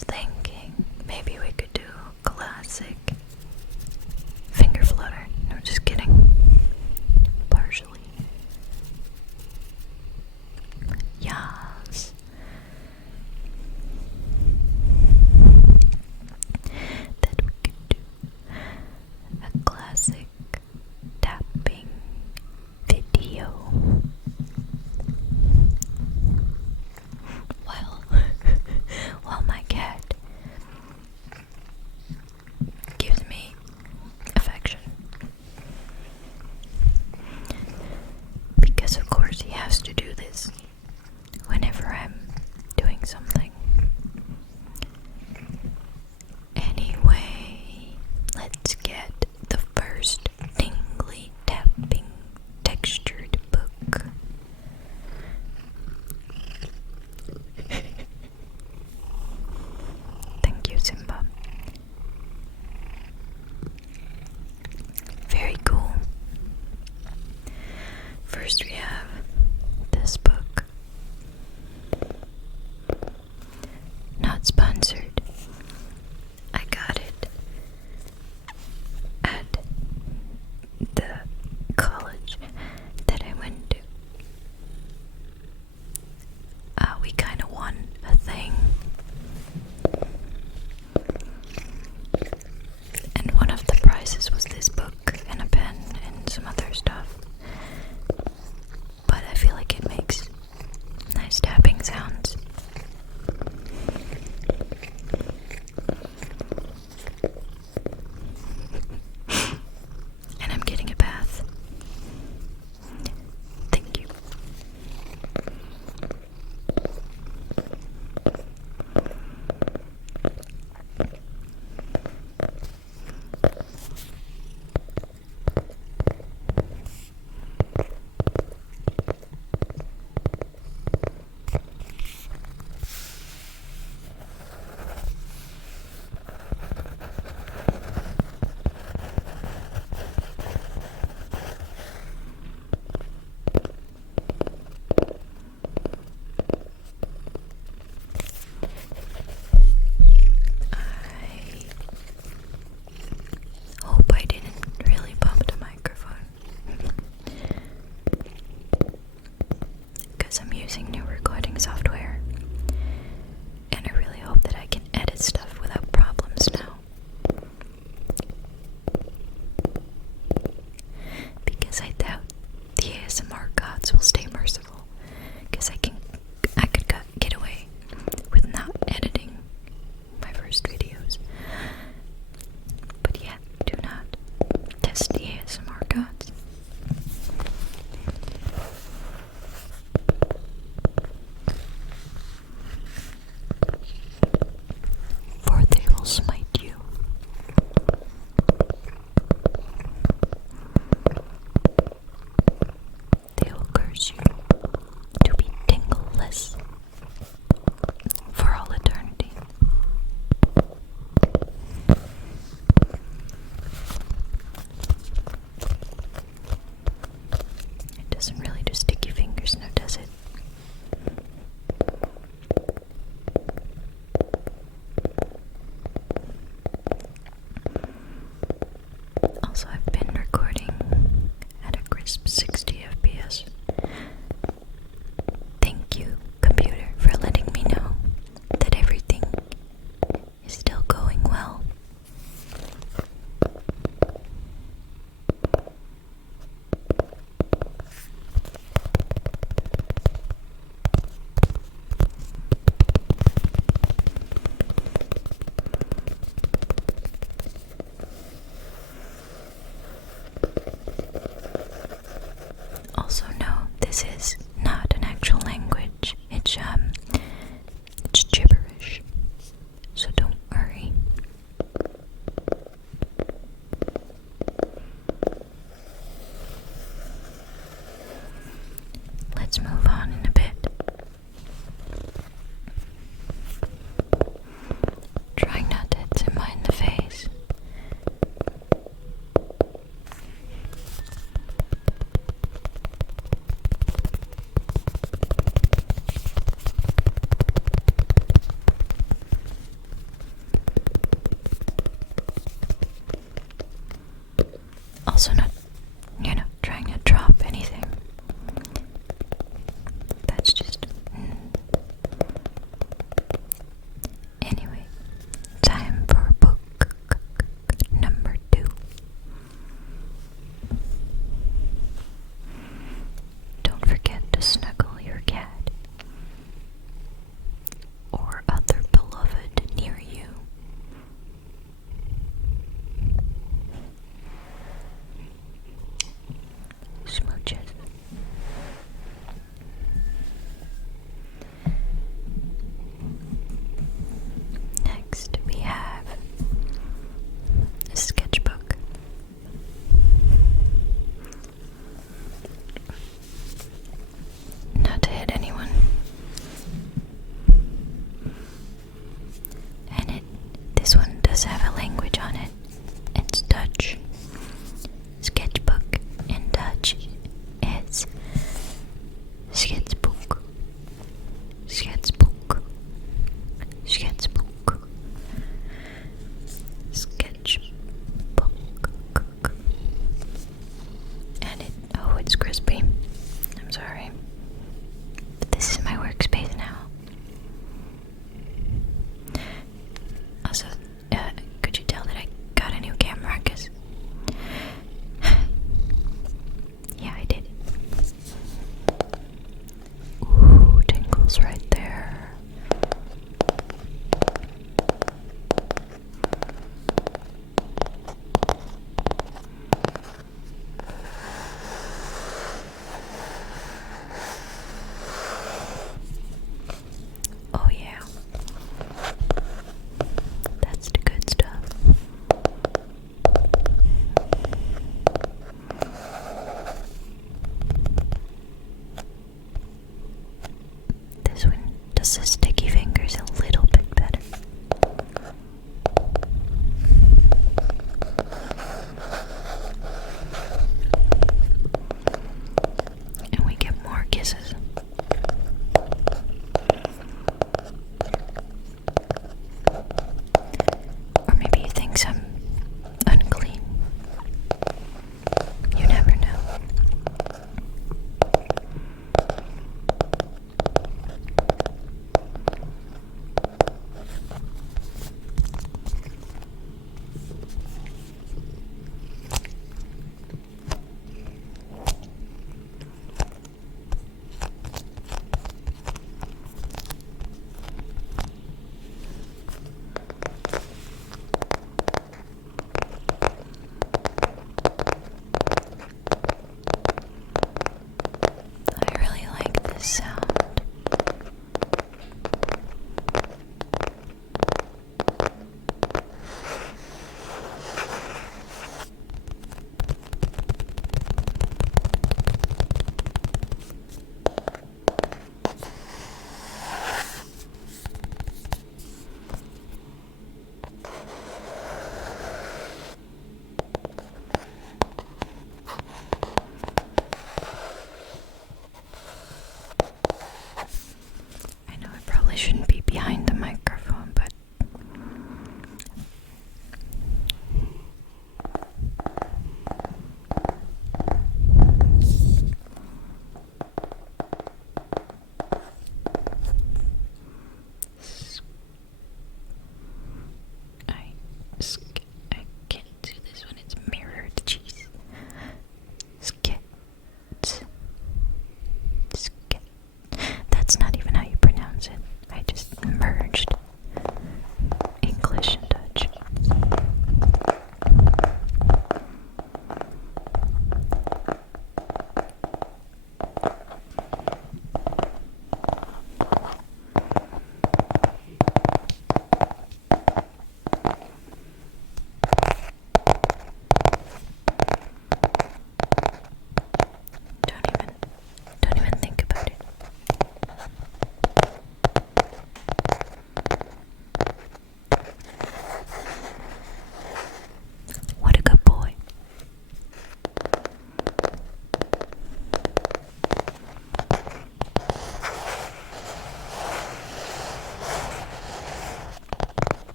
was thinking maybe we could do classic finger flutter. No, just kidding. Partially. Yes. That we could do a classic tapping video while while my cat Also not, trying to drop anything. That's just... Anyway, time for book number 2. Don't forget to snuggle your cat or other beloved near you.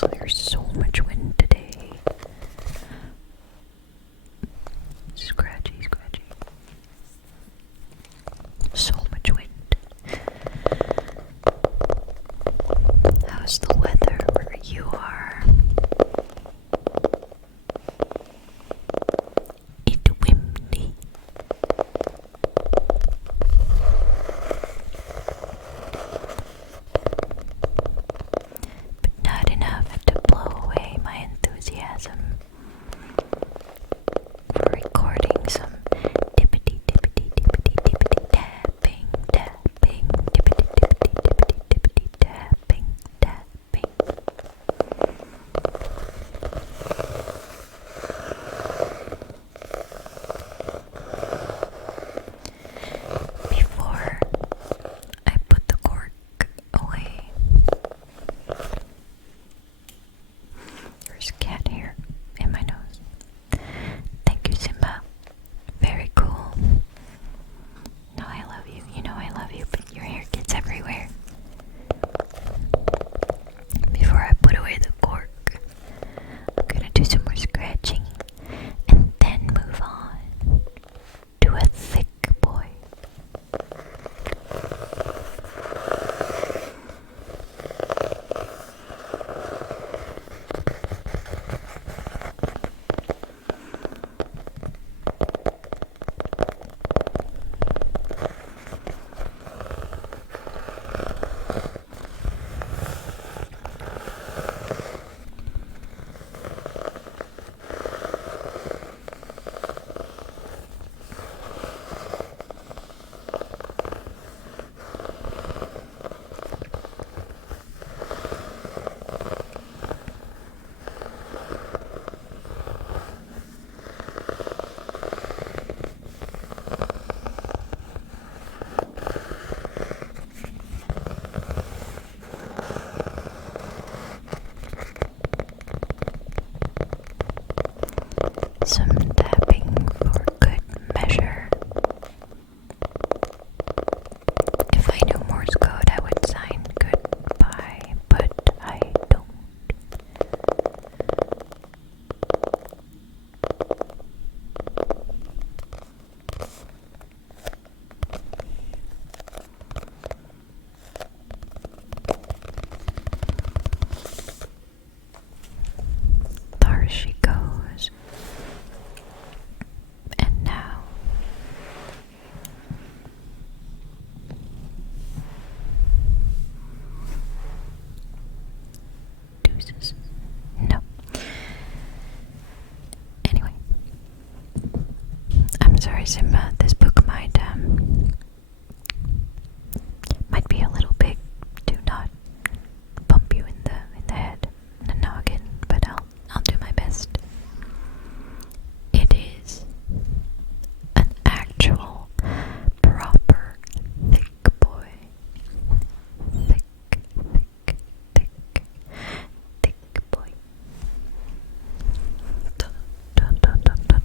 Also, there's so much wind today. Scratchy, scratchy. So much wind. How's the weather where you are? It's windy. But not enough to blow away my enthusiasm for recording some dippity dippity dippity dippity tapping, tapping, dippity dippity dippity dippity tapping, tapping. Before I put the cork away, there's cat hair in my nose. Thank you, Simba. Very cool. No, I love you. You know I love you, but your hair gets everywhere. Before I put away the cork, I'm gonna do some more scratching and then move on to a thick boy. Some tapping for good measure. If I knew Morse code, I would sign goodbye, but I don't. There she goes. And now, deuces. No. Anyway, I'm sorry, Simba. This book might be a little big to not bump you in the head, in the noggin, but I'll do my best. It is an actual, proper, thick boy. Thick, thick, thick, thick boy. Dun, dun, dun, dun, dun.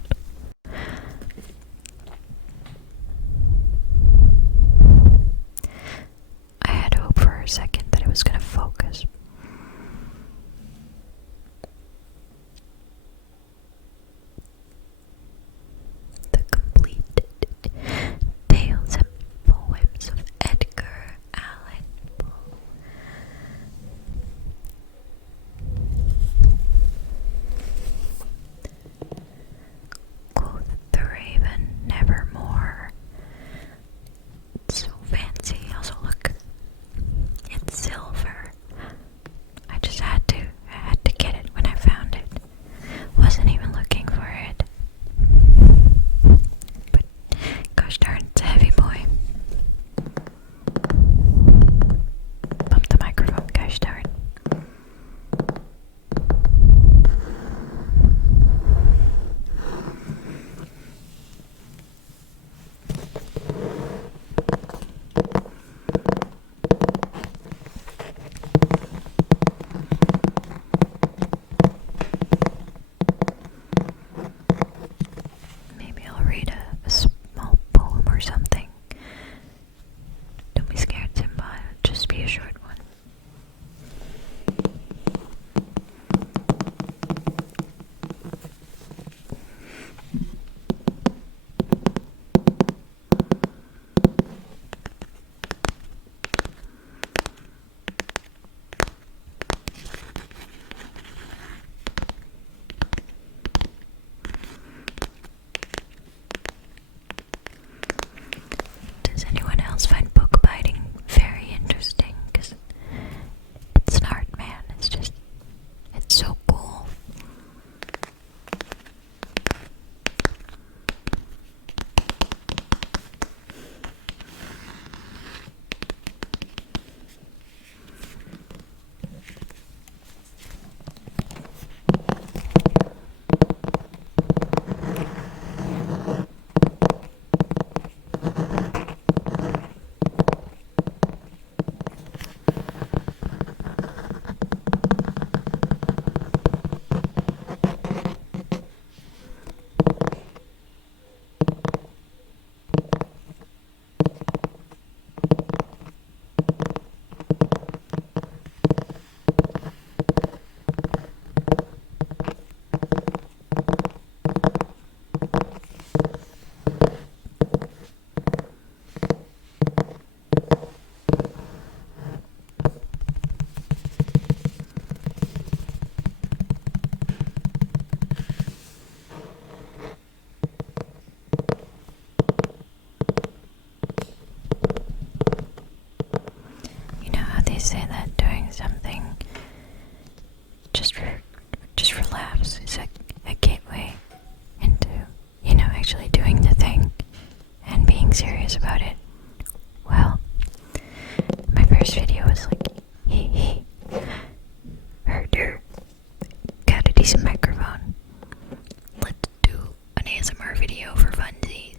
ASMR video for funsies.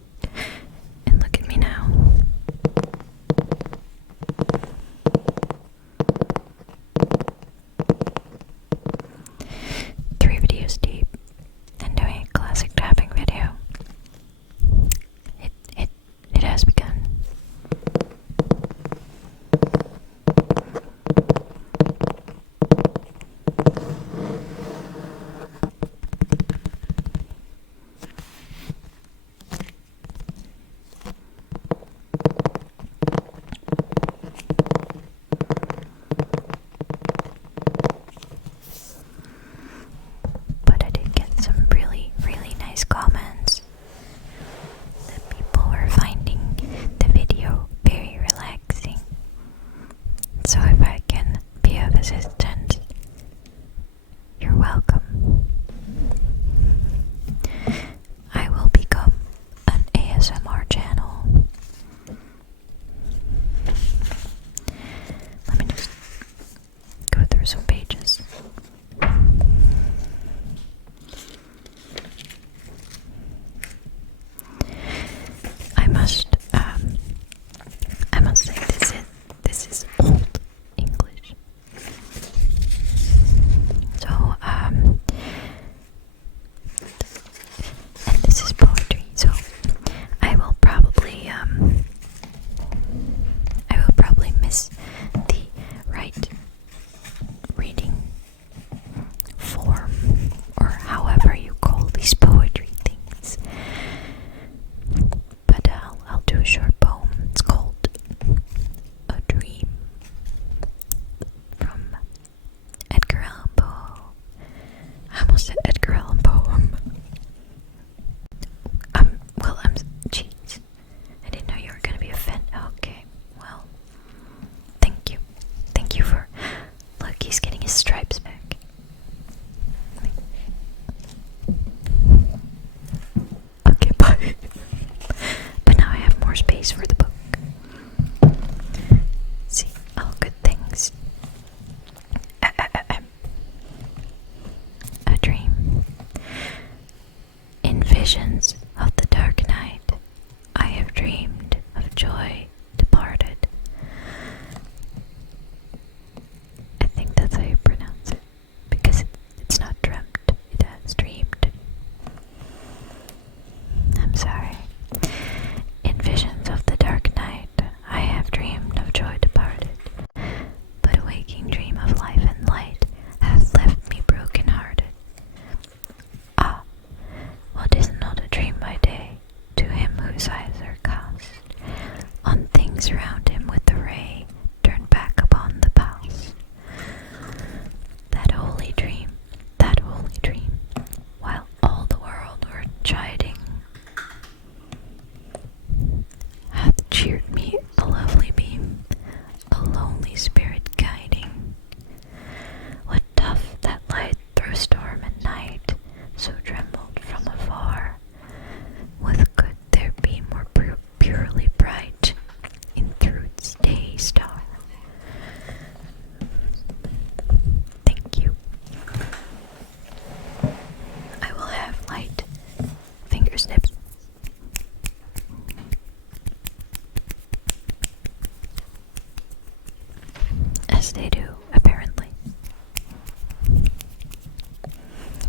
And look at me now. Three videos deep and doing a classic tapping video. It has begun. But I did get some really, really nice comments that people were finding the video very relaxing. So if I can be of assistance, you're welcome. I will become an ASMR channel. Let me just go through some pages. I must say this is old English. So and this is poetry. So I will probably miss the right reading form, or however you call these poetry things. But I'll do a short poem. It's called A Dream from Edgar Allan Poe. I almost said Edgar Allan Poem. Jeez. I didn't know you were gonna be offended. Okay, well, thank you. Thank you for, look, he's getting his stripes back. Okay, bye. But now I have more space for the book. See, all good things. A dream. In visions of the dark night, I have dreamed of joy departed. I think that's how you pronounce it, because it's not dreamt, it has dreamed. I'm sorry. In visions of the dark night, I have dreamed of joy departed, but a waking dream of life and light hath left me broken-hearted. Ah, what is not a dream by day to him whose eyes are cast on things around him with the ray turned back upon the past? That holy dream, while all the world were chiding, hath cheered me a lovely beam, a lonely spirit guiding. What doth that light through storm and night, so trembled from afar? What could there be more purely bright in truth's day star? Thank you. I will have light finger snips. As they do, apparently.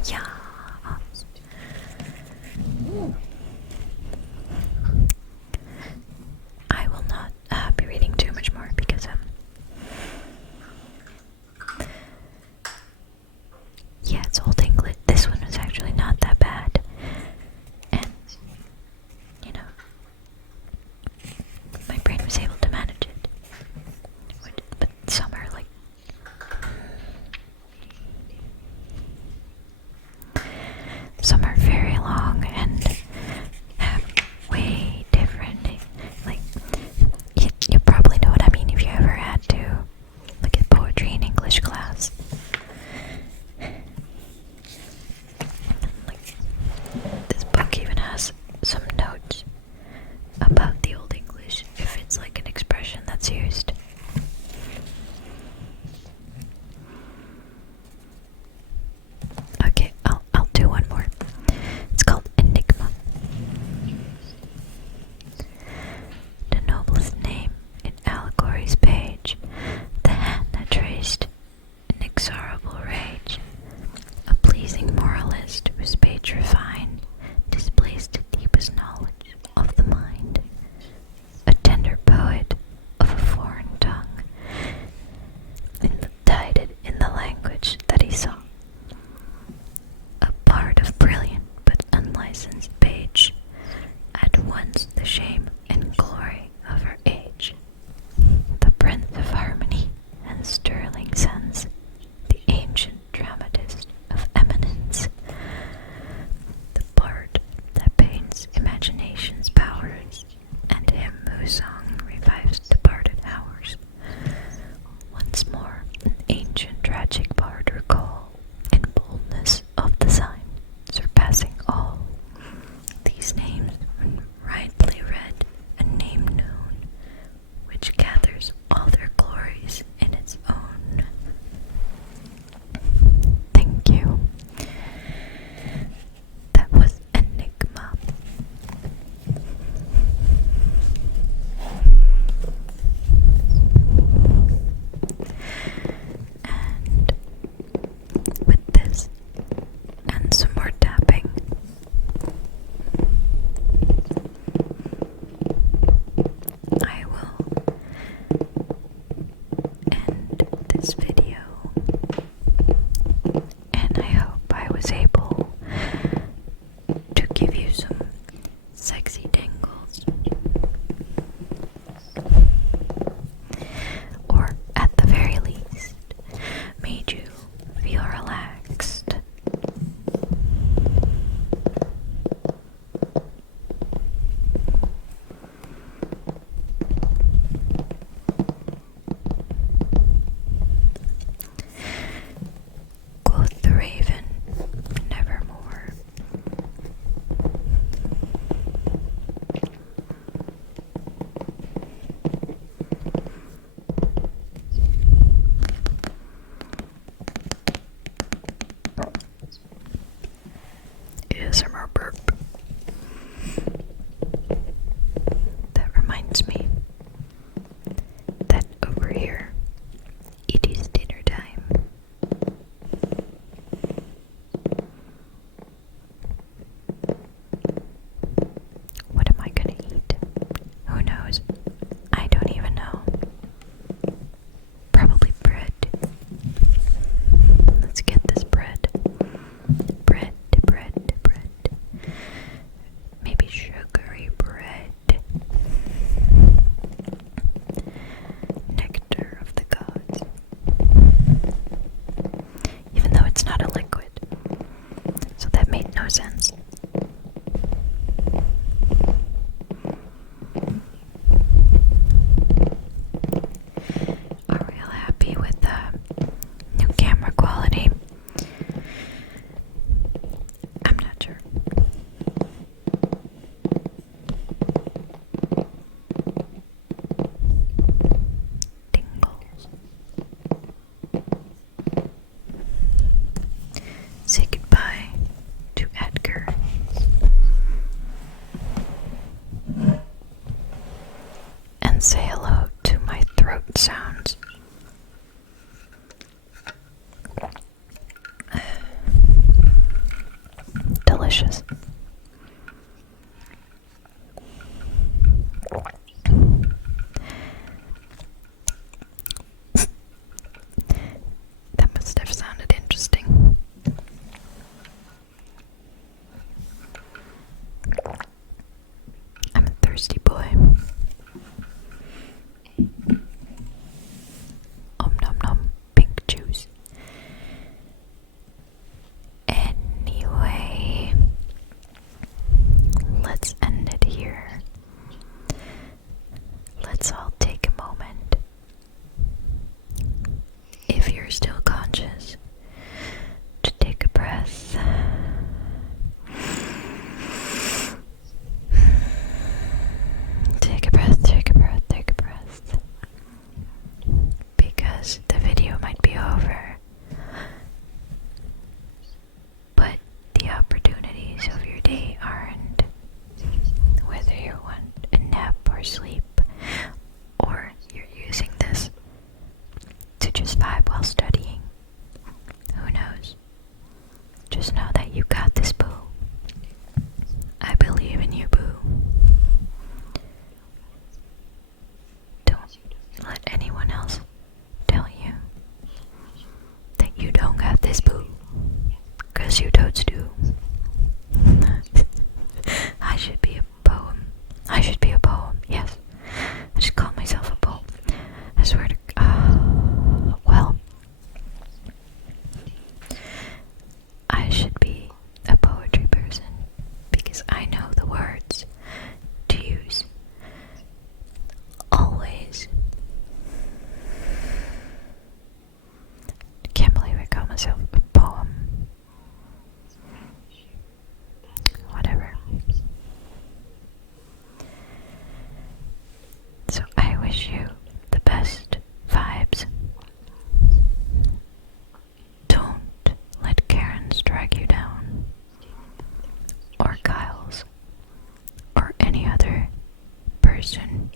Yeah. I will not be reading too much more because yeah, it's old English. This one was actually not that bad, and you know, my brain was able to manage it. But some are like, some are very long and have way different, like, you probably know what I mean if you ever had to look at poetry in English class. Like, this book even has some notes about the old English, if it's like an expression that's used. Okay, I'll do one more. It's called ASMR burp. That reminds me that over here it is dinner time. What am I gonna eat? Who knows? I don't even know. Probably bread. Let's get this bread. Bread. Maybe sugary bread. Nectar of the gods. Even though it's not a liquid. So that made no sense. Are we all happy with the new camera quality? I'm not sure. Tingles. Say goodbye to Edgar. And say hello to my throat sounds. Delicious. That must have sounded interesting. I'm a thirsty boy. Nom nom, pink juice. Anyway, let's end it here. Let's all take a moment. If you're still conscious, to take a breath. Take a breath, take a breath, take a breath. Because the video might be over, but the opportunities of your day aren't. Whether you want a nap or sleep, or you're using this to just vibe while studying, who knows? Just know that you got this, boo. I believe in you, boo. Don't let anyone else tell you that you don't got this, boo. 'Cause you totes do. I should be a poem. I should be a poem, yes. I just call myself a poem. I swear to well, I should be a poetry person because I know the words to use. Always. Can't believe I call myself a poem. Whatever. So I wish you the best vibes. Don't let Karen's drag you down, or Kyle's, or any other person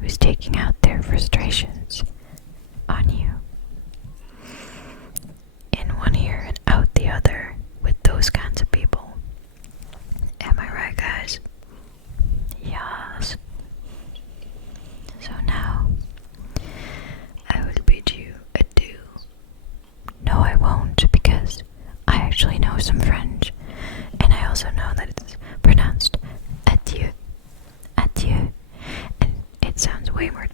who's taking out their frustrations on you. In one ear and out the other with those kinds of people. Am I right, guys? Yes. So now, I will bid you adieu. No, I won't, because I actually know some French, and I also know that it's pronounced adieu. Adieu. And it sounds way more